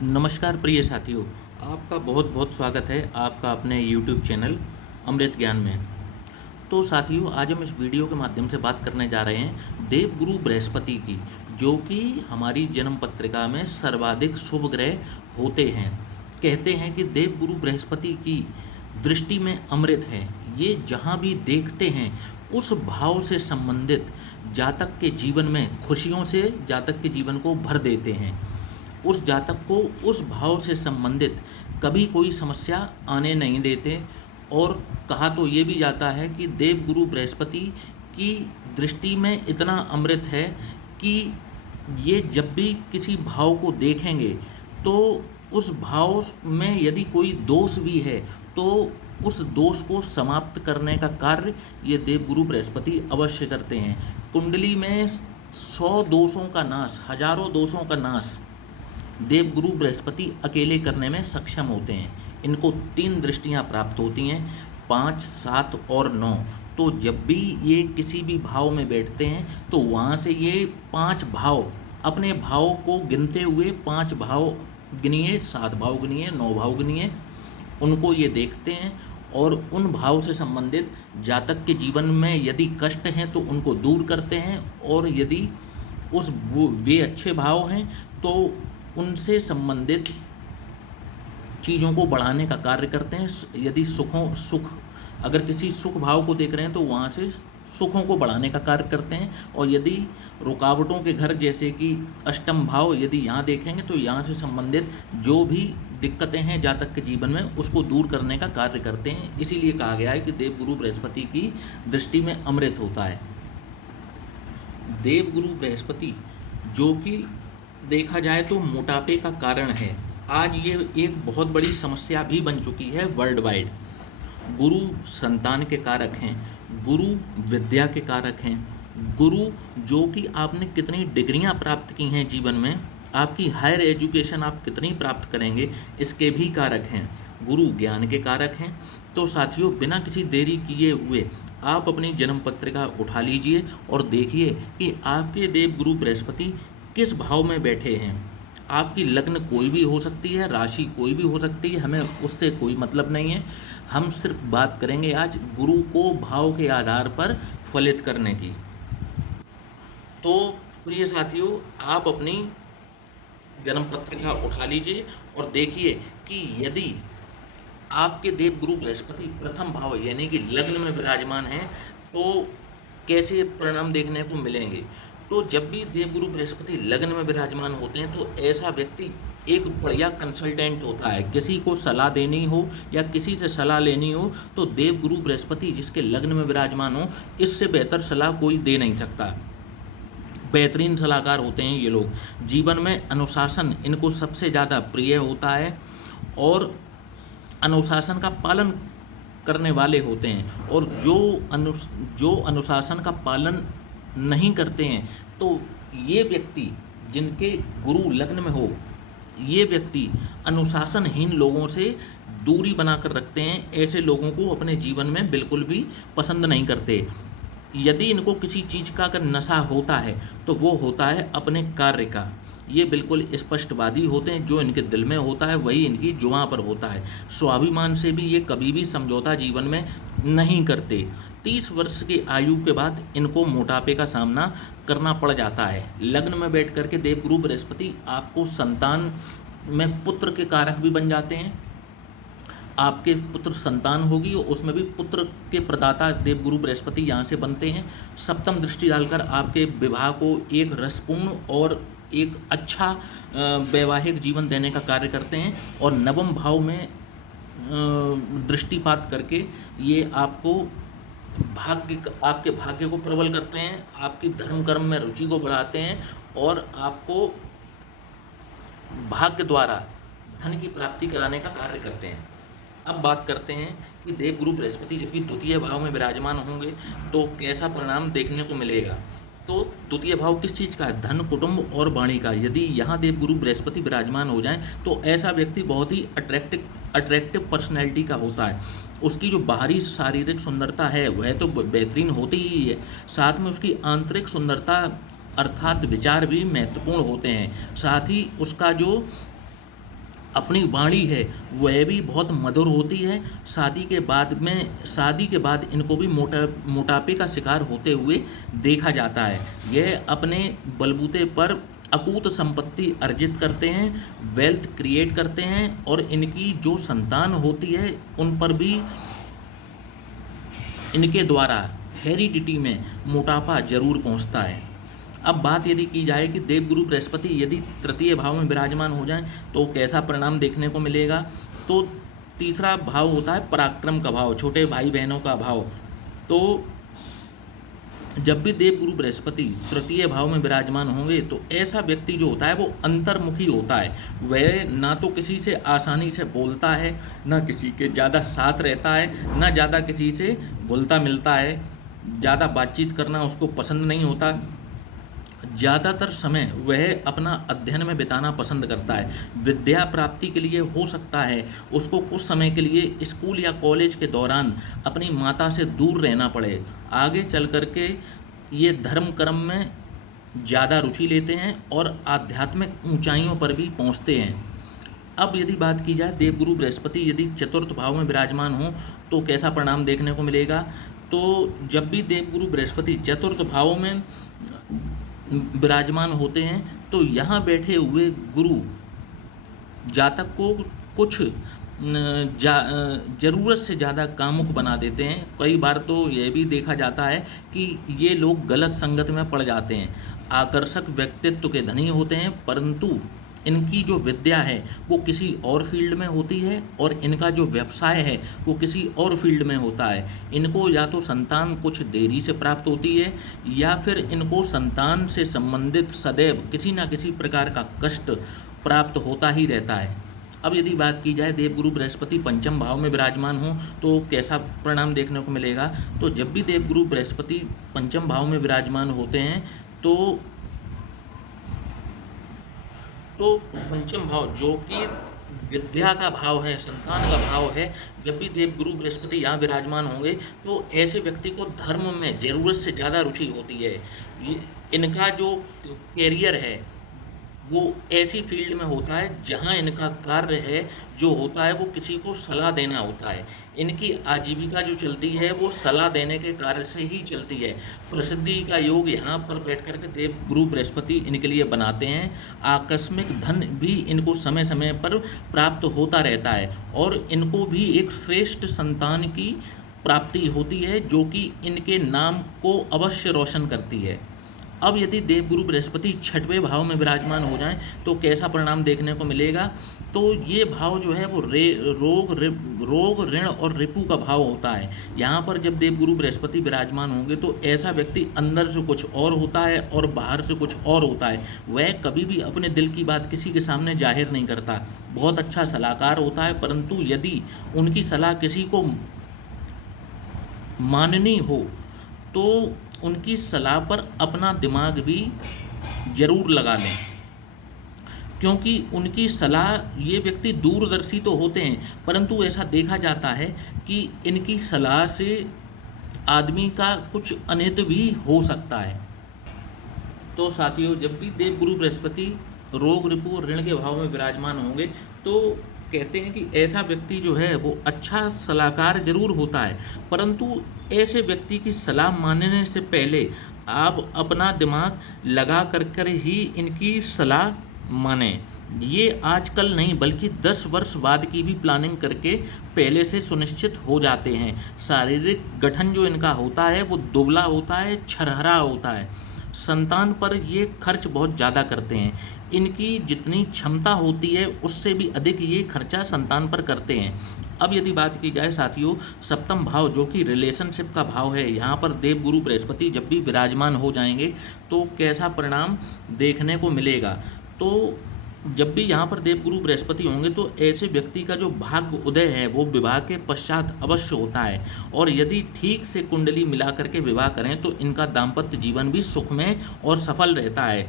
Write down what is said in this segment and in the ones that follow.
नमस्कार प्रिय साथियों, आपका बहुत बहुत स्वागत है आपका अपने YouTube चैनल अमृत ज्ञान में। तो साथियों, आज हम इस वीडियो के माध्यम से बात करने जा रहे हैं देवगुरु बृहस्पति की, जो कि हमारी जन्म पत्रिका में सर्वाधिक शुभ ग्रह होते हैं। कहते हैं कि देवगुरु बृहस्पति की दृष्टि में अमृत है। ये जहाँ भी देखते हैं उस भाव से संबंधित जातक के जीवन में खुशियों से जातक के जीवन को भर देते हैं। उस जातक को उस भाव से संबंधित कभी कोई समस्या आने नहीं देते। और कहा तो ये भी जाता है कि देवगुरु बृहस्पति की दृष्टि में इतना अमृत है कि ये जब भी किसी भाव को देखेंगे तो उस भाव में यदि कोई दोष भी है तो उस दोष को समाप्त करने का कार्य ये देवगुरु बृहस्पति अवश्य करते हैं। कुंडली में 100 दोषों का नाश, हजारों दोषों का नाश देवगुरु बृहस्पति अकेले करने में सक्षम होते हैं। इनको 3 दृष्टियां प्राप्त होती हैं, 5, 7 और 9। तो जब भी ये किसी भी भाव में बैठते हैं तो वहाँ से ये 5 भाव, अपने भाव को गिनते हुए 5 भाव गिनिए, 7 भाव गिनिए, 9 भाव गिनिए, उनको ये देखते हैं और उन भाव से संबंधित जातक के जीवन में यदि कष्ट हैं तो उनको दूर करते हैं। और यदि वे अच्छे भाव हैं तो उनसे संबंधित चीज़ों को बढ़ाने का कार्य करते हैं। यदि सुख, अगर किसी सुख भाव को देख रहे हैं तो वहाँ से सुखों को बढ़ाने का कार्य करते हैं। और यदि रुकावटों के घर जैसे कि अष्टम भाव यदि यहाँ देखेंगे तो यहाँ से संबंधित जो भी दिक्कतें हैं जातक के जीवन में उसको दूर करने का कार्य करते हैं। इसीलिए कहा गया है कि देवगुरु बृहस्पति की दृष्टि में अमृत होता है। देवगुरु बृहस्पति जो कि देखा जाए तो मोटापे का कारण है। आज ये एक बहुत बड़ी समस्या भी बन चुकी है वर्ल्ड वाइड। गुरु संतान के कारक हैं, गुरु विद्या के कारक हैं, गुरु जो कि आपने कितनी डिग्रियां प्राप्त की हैं जीवन में, आपकी हायर एजुकेशन आप कितनी प्राप्त करेंगे, इसके भी कारक हैं। गुरु ज्ञान के कारक हैं। तो साथियों, बिना किसी देरी किए हुए आप अपनी जन्म पत्रिका उठा लीजिए और देखिए कि आपके देवगुरु बृहस्पति किस भाव में बैठे हैं। आपकी लग्न कोई भी हो सकती है, राशि कोई भी हो सकती है, हमें उससे कोई मतलब नहीं है। हम सिर्फ बात करेंगे आज गुरु को भाव के आधार पर फलित करने की। तो प्रिय साथियों, आप अपनी जन्म पत्रिका उठा लीजिए और देखिए कि यदि आपके देवगुरु बृहस्पति प्रथम भाव यानी कि लग्न में विराजमान है तो कैसे परिणाम देखने को मिलेंगे। तो जब भी देवगुरु बृहस्पति लग्न में विराजमान होते हैं तो ऐसा व्यक्ति एक बढ़िया कंसल्टेंट होता है। किसी को सलाह देनी हो या किसी से सलाह लेनी हो तो देवगुरु बृहस्पति जिसके लग्न में विराजमान हो, इससे बेहतर सलाह कोई दे नहीं सकता। बेहतरीन सलाहकार होते हैं ये लोग। जीवन में अनुशासन इनको सबसे ज़्यादा प्रिय होता है और अनुशासन का पालन करने वाले होते हैं। और जो अनुशासन का पालन नहीं करते हैं तो ये व्यक्ति जिनके गुरु लग्न में हो, ये व्यक्ति अनुशासनहीन लोगों से दूरी बनाकर रखते हैं। ऐसे लोगों को अपने जीवन में बिल्कुल भी पसंद नहीं करते। यदि इनको किसी चीज़ का अगर नशा होता है तो वो होता है अपने कार्य का। ये बिल्कुल स्पष्टवादी होते हैं, जो इनके दिल में होता है वही इनकी जुबां पर होता है। स्वाभिमान से भी ये कभी भी समझौता जीवन में नहीं करते। 30 वर्ष की आयु के बाद इनको मोटापे का सामना करना पड़ जाता है। लग्न में बैठ करके देवगुरु बृहस्पति आपको संतान में पुत्र के कारक भी बन जाते हैं। आपके पुत्र संतान होगी और उसमें भी पुत्र के प्रदाता देवगुरु बृहस्पति यहाँ से बनते हैं। सप्तम दृष्टि डालकर आपके विवाह को एक रसपूर्ण और एक अच्छा वैवाहिक जीवन देने का कार्य करते हैं। और नवम भाव में दृष्टिपात करके ये आपको आपके भाग्य को प्रबल करते हैं, आपकी धर्म कर्म में रुचि को बढ़ाते हैं और आपको भाग्य द्वारा धन की प्राप्ति कराने का कार्य करते हैं। अब बात करते हैं कि देवगुरु बृहस्पति जब भी द्वितीय भाव में विराजमान होंगे तो कैसा परिणाम देखने को मिलेगा। तो द्वितीय भाव किस चीज़ का है? धन, कुटुंब और वाणी का। यदि यहाँ देवगुरु बृहस्पति विराजमान हो जाएं तो ऐसा व्यक्ति बहुत ही अट्रैक्टिव पर्सनैलिटी का होता है। उसकी जो बाहरी शारीरिक सुंदरता है वह तो बेहतरीन होती ही है, साथ में उसकी आंतरिक सुंदरता अर्थात विचार भी महत्वपूर्ण होते हैं। साथ ही उसका जो अपनी वाणी है वह भी बहुत मधुर होती है। शादी के बाद इनको भी मोटापे का शिकार होते हुए देखा जाता है। यह अपने बलबूते पर अकूत संपत्ति अर्जित करते हैं, वेल्थ क्रिएट करते हैं, और इनकी जो संतान होती है उन पर भी इनके द्वारा हेरिडिटी में मोटापा जरूर पहुंचता है। अब बात यदि की जाए कि देवगुरु बृहस्पति यदि तृतीय भाव में विराजमान हो जाएं तो कैसा परिणाम देखने को मिलेगा। तो तीसरा भाव होता है पराक्रम का भाव, छोटे भाई बहनों का भाव। तो जब भी देवगुरु बृहस्पति तृतीय भाव में विराजमान होंगे तो ऐसा व्यक्ति जो होता है वो अंतर्मुखी होता है। वह ना तो किसी से आसानी से बोलता है, ना किसी के ज़्यादा साथ रहता है, ना ज़्यादा किसी से घुलता मिलता है। ज़्यादा बातचीत करना उसको पसंद नहीं होता। ज़्यादातर समय वह अपना अध्ययन में बिताना पसंद करता है। विद्या प्राप्ति के लिए हो सकता है उसको कुछ समय के लिए स्कूल या कॉलेज के दौरान अपनी माता से दूर रहना पड़े। आगे चल कर के ये धर्म कर्म में ज़्यादा रुचि लेते हैं और आध्यात्मिक ऊंचाइयों पर भी पहुंचते हैं। अब यदि बात की जाए देवगुरु बृहस्पति यदि चतुर्थ भाव में विराजमान हो तो कैसा परिणाम देखने को मिलेगा। तो जब भी देवगुरु बृहस्पति चतुर्थ भाव में विराजमान होते हैं तो यहाँ बैठे हुए गुरु जातक को कुछ ज़रूरत से ज़्यादा कामुक बना देते हैं। कई बार तो यह भी देखा जाता है कि ये लोग गलत संगत में पड़ जाते हैं। आकर्षक व्यक्तित्व के धनी होते हैं परंतु इनकी जो विद्या है वो किसी और फील्ड में होती है और इनका जो व्यवसाय है वो किसी और फील्ड में होता है। इनको या तो संतान कुछ देरी से प्राप्त होती है या फिर इनको संतान से संबंधित सदैव किसी न किसी प्रकार का कष्ट प्राप्त होता ही रहता है। अब यदि बात की जाए देवगुरु बृहस्पति पंचम भाव में विराजमान हो तो कैसा परिणाम देखने को मिलेगा। तो जब भी देवगुरु बृहस्पति पंचम भाव में विराजमान होते हैं तो पंचम भाव जो कि विद्या का भाव है, संतान का भाव है, जब भी देवगुरु बृहस्पति यहाँ विराजमान होंगे तो ऐसे व्यक्ति को धर्म में ज़रूरत से ज़्यादा रुचि होती है। इनका जो कैरियर है वो ऐसी फील्ड में होता है जहाँ इनका कार्य है जो होता है वो किसी को सलाह देना होता है। इनकी आजीविका जो चलती है वो सलाह देने के कार्य से ही चलती है। प्रसिद्धि का योग यहाँ पर बैठ कर के देवगुरु बृहस्पति इनके लिए बनाते हैं। आकस्मिक धन भी इनको समय समय पर प्राप्त होता रहता है और इनको भी एक श्रेष्ठ संतान की प्राप्ति होती है जो कि इनके नाम को अवश्य रोशन करती है। अब यदि देवगुरु बृहस्पति छठवें भाव में विराजमान हो जाएं तो कैसा परिणाम देखने को मिलेगा। तो ये भाव जो है वो रोग ऋण और रिपु का भाव होता है। यहाँ पर जब देवगुरु बृहस्पति विराजमान होंगे तो ऐसा व्यक्ति अंदर से कुछ और होता है और बाहर से कुछ और होता है। वह कभी भी अपने दिल की बात किसी के सामने जाहिर नहीं करता। बहुत अच्छा सलाहकार होता है परंतु यदि उनकी सलाह किसी को माननी हो तो उनकी सलाह पर अपना दिमाग भी जरूर लगा लें, क्योंकि उनकी सलाह ये व्यक्ति दूरदर्शी तो होते हैं परंतु ऐसा देखा जाता है कि इनकी सलाह से आदमी का कुछ अनित भी हो सकता है। तो साथियों जब भी देवगुरु बृहस्पति रोग रिपु और ऋण के भाव में विराजमान होंगे तो कहते हैं कि ऐसा व्यक्ति जो है वो अच्छा सलाहकार जरूर होता है परंतु ऐसे व्यक्ति की सलाह मानने से पहले आप अपना दिमाग लगा कर ही इनकी सलाह माने। ये आजकल नहीं बल्कि 10 वर्ष बाद की भी प्लानिंग करके पहले से सुनिश्चित हो जाते हैं। शारीरिक गठन जो इनका होता है वो दुबला होता है, छरहरा होता है। संतान पर ये खर्च बहुत ज़्यादा करते हैं। इनकी जितनी क्षमता होती है उससे भी अधिक ये खर्चा संतान पर करते हैं। अब यदि बात की जाए साथियों सप्तम भाव जो कि रिलेशनशिप का भाव है, यहाँ पर देवगुरु बृहस्पति जब भी विराजमान हो जाएंगे तो कैसा परिणाम देखने को मिलेगा। तो जब भी यहाँ पर देवगुरु बृहस्पति होंगे तो ऐसे व्यक्ति का जो भाग्य उदय है वो विवाह के पश्चात अवश्य होता है और यदि ठीक से कुंडली मिला करके विवाह करें तो इनका दाम्पत्य जीवन भी सुखमय और सफल रहता है।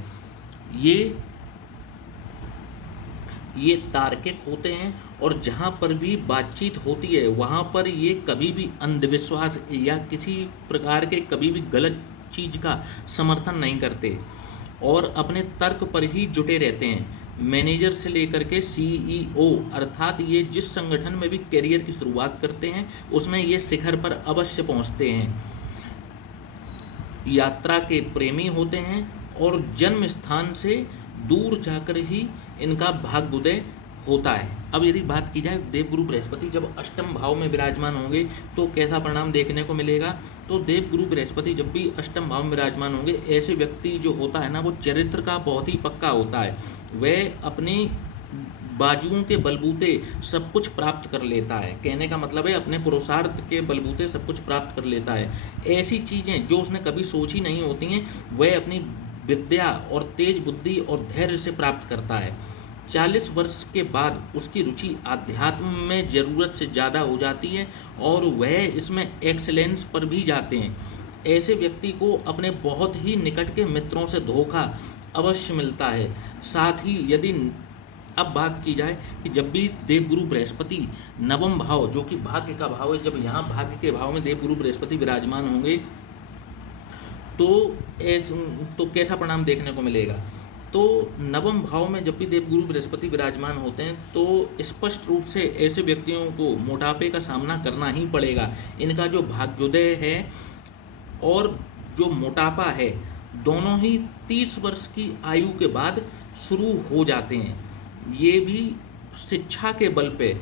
ये तार्किक होते हैं और जहाँ पर भी बातचीत होती है वहाँ पर ये कभी भी अंधविश्वास या किसी प्रकार के कभी भी गलत चीज़ का समर्थन नहीं करते और अपने तर्क पर ही जुटे रहते हैं। मैनेजर से लेकर के CEO, अर्थात ये जिस संगठन में भी करियर की शुरुआत करते हैं उसमें ये शिखर पर अवश्य पहुंचते हैं। यात्रा के प्रेमी होते हैं और जन्म स्थान से दूर जाकर ही इनका भाग्योदय होता है। अब यदि बात की जाए देवगुरु बृहस्पति जब अष्टम भाव में विराजमान होंगे तो कैसा परिणाम देखने को मिलेगा, तो देवगुरु बृहस्पति जब भी अष्टम भाव में विराजमान होंगे, ऐसे व्यक्ति जो होता है ना वो चरित्र का बहुत ही पक्का होता है। वह अपनी बाजुओं के बलबूते सब कुछ प्राप्त कर लेता है। कहने का मतलब है अपने पुरुषार्थ के बलबूते सब कुछ प्राप्त कर लेता है। ऐसी चीज़ें जो उसने कभी सोची नहीं होती हैं वह अपनी विद्या और तेज बुद्धि और धैर्य से प्राप्त करता है। 40 वर्ष के बाद उसकी रुचि आध्यात्म में ज़रूरत से ज़्यादा हो जाती है और वह इसमें एक्सेलेंस पर भी जाते हैं। ऐसे व्यक्ति को अपने बहुत ही निकट के मित्रों से धोखा अवश्य मिलता है। साथ ही यदि अब बात की जाए कि जब भी देवगुरु बृहस्पति नवम भाव जो कि भाग्य का भाव है, जब यहाँ भाग्य के भाव में देवगुरु बृहस्पति विराजमान होंगे तो कैसा परिणाम देखने को मिलेगा। तो नवम भाव में जब भी देवगुरु बृहस्पति विराजमान होते हैं तो स्पष्ट रूप से ऐसे व्यक्तियों को मोटापे का सामना करना ही पड़ेगा। इनका जो भाग्योदय है और जो मोटापा है दोनों ही 30 वर्ष की आयु के बाद शुरू हो जाते हैं। ये भी शिक्षा के बल पे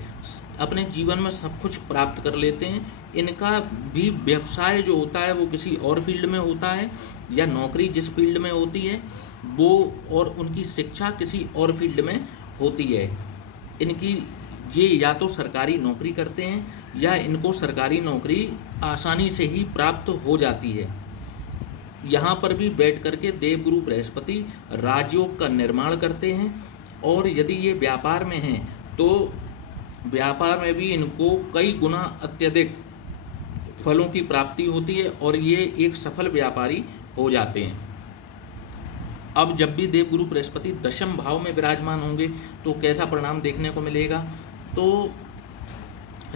अपने जीवन में सब कुछ प्राप्त कर लेते हैं। इनका भी व्यवसाय जो होता है वो किसी और फील्ड में होता है या नौकरी जिस फील्ड में होती है वो, और उनकी शिक्षा किसी और फील्ड में होती है। इनकी ये या तो सरकारी नौकरी करते हैं या इनको सरकारी नौकरी आसानी से ही प्राप्त हो जाती है। यहाँ पर भी बैठ करके देवगुरु बृहस्पति राजयोग का निर्माण करते हैं और यदि ये व्यापार में हैं तो व्यापार में भी इनको कई गुना अत्यधिक फलों की प्राप्ति होती है और ये एक सफल व्यापारी हो जाते हैं। अब जब भी देवगुरु बृहस्पति दशम भाव में विराजमान होंगे तो कैसा परिणाम देखने को मिलेगा। तो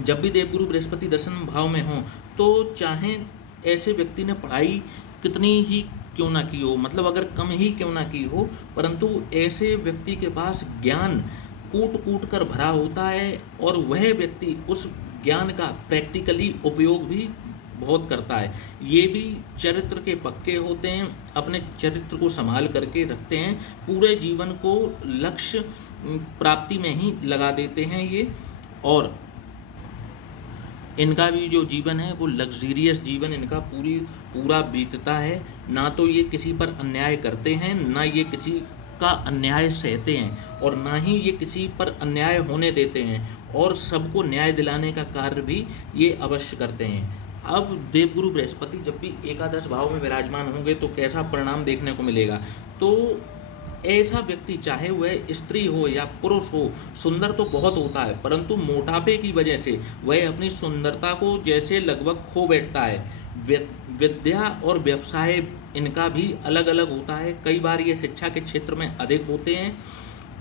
जब भी देवगुरु बृहस्पति दशम भाव में हों तो चाहे ऐसे व्यक्ति ने पढ़ाई कितनी ही क्यों ना की हो, मतलब अगर कम ही क्यों ना की हो, परंतु ऐसे व्यक्ति के पास ज्ञान कूट कूट कर भरा होता है और वह व्यक्ति उस ज्ञान का प्रैक्टिकली उपयोग भी बहुत करता है। ये भी चरित्र के पक्के होते हैं, अपने चरित्र को संभाल करके रखते हैं, पूरे जीवन को लक्ष्य प्राप्ति में ही लगा देते हैं ये। और इनका भी जो जीवन है वो लग्जरियस जीवन इनका पूरा बीतता है। ना तो ये किसी पर अन्याय करते हैं, ना ये किसी का अन्याय सहते हैं और ना ही ये किसी पर अन्याय होने देते हैं, और सबको न्याय दिलाने का कार्य भी ये अवश्य करते हैं। अब देवगुरु बृहस्पति जब भी एकादश भाव में विराजमान होंगे तो कैसा परिणाम देखने को मिलेगा। तो ऐसा व्यक्ति चाहे वह स्त्री हो या पुरुष हो, सुंदर तो बहुत होता है परंतु मोटापे की वजह से वह अपनी सुंदरता को जैसे लगभग खो बैठता है। विद्या और व्यवसाय इनका भी अलग अलग होता है। कई बार ये शिक्षा के क्षेत्र में अधिक होते हैं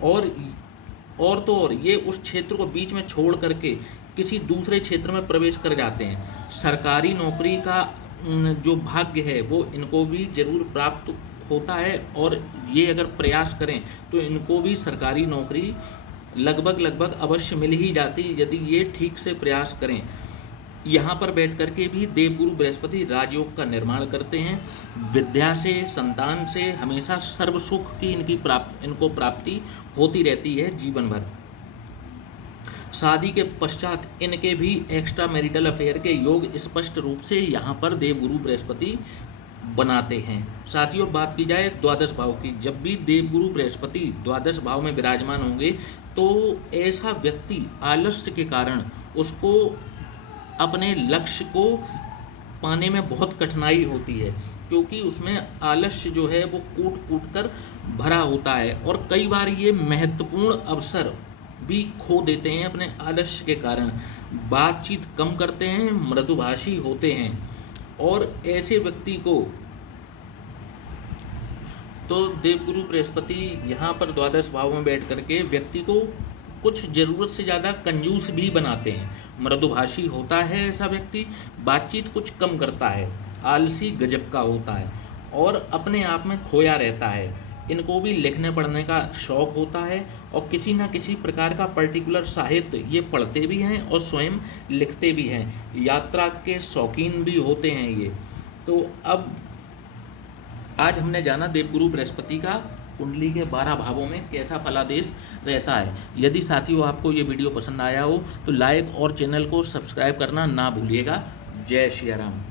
और ये उस क्षेत्र को बीच में छोड़ करके किसी दूसरे क्षेत्र में प्रवेश कर जाते हैं। सरकारी नौकरी का जो भाग्य है वो इनको भी जरूर प्राप्त होता है और ये अगर प्रयास करें तो इनको भी सरकारी नौकरी लगभग अवश्य मिल ही जाती है यदि ये ठीक से प्रयास करें। यहाँ पर बैठ करके भी देवगुरु बृहस्पति राजयोग का निर्माण करते हैं। विद्या से, संतान से हमेशा सर्व सुख की इनको प्राप्ति होती रहती है जीवन भर। शादी के पश्चात इनके भी एक्स्ट्रा मैरिटल अफेयर के योग स्पष्ट रूप से यहाँ पर देवगुरु बृहस्पति बनाते हैं। साथियों, बात की जाए द्वादश भाव की, जब भी देवगुरु बृहस्पति द्वादश भाव में विराजमान होंगे तो ऐसा व्यक्ति आलस्य के कारण उसको अपने लक्ष्य को पाने में बहुत कठिनाई होती है, क्योंकि उसमें आलस्य जो है वो कूट कूट कर भरा होता है और कई बार ये महत्वपूर्ण अवसर भी खो देते हैं अपने आलस्य के कारण। बातचीत कम करते हैं, मृदुभाषी होते हैं और ऐसे व्यक्ति को तो देवगुरु बृहस्पति यहाँ पर द्वादश भाव में बैठ करके व्यक्ति को कुछ ज़रूरत से ज़्यादा कंजूस भी बनाते हैं। मृदुभाषी होता है ऐसा व्यक्ति, बातचीत कुछ कम करता है, आलसी गजब का होता है और अपने आप में खोया रहता है। इनको भी लिखने पढ़ने का शौक़ होता है और किसी न किसी प्रकार का पर्टिकुलर साहित्य ये पढ़ते भी हैं और स्वयं लिखते भी हैं, यात्रा के शौकीन भी होते हैं ये। तो अब आज हमने जाना देवगुरु बृहस्पति का कुंडली के 12 भावों में कैसा फलादेश रहता है। यदि साथियों आपको ये वीडियो पसंद आया हो तो लाइक और चैनल को सब्सक्राइब करना ना भूलिएगा। जय श्री राम।